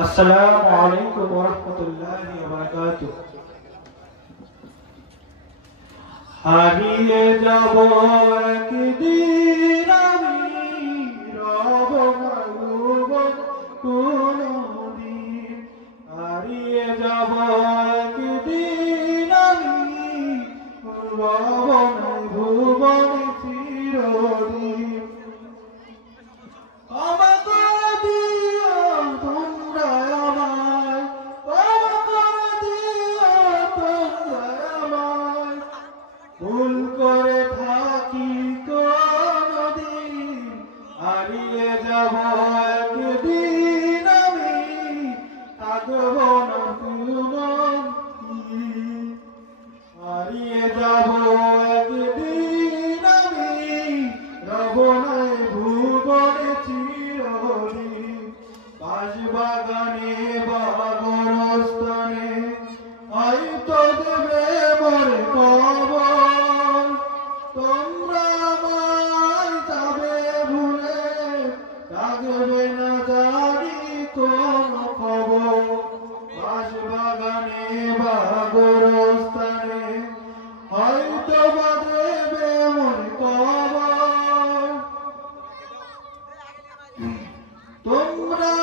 আসসালামু আলাইকুম ওয়া রাহমাতুল্লাহি ওয়া বারাকাতুহু। হারিয়ে যাব একদিন আমি, রব না ভুবন কোনদিন। হারিয়ে যাব একদিন আমি, রব না ভুবন চিরদিন। ভুল করে থাকি কোনদিন, হারিয়ে যাব একদিন আমি, থাকব না কোনদিন। হারিয়ে যাব একদিন আমি, রব নাই ভুবনে চিরদিন। বাঁশবাগানে বা গোরস্থানে হয়তো দেবে মোরে কবর। তোমরা আমায় যাবে ভুলে, থাকবে না জানি কোনো খবর। বাঁশবাগানে বা গোরস্থানে হয়তো বা দেবে মোরে কবর। তোমরা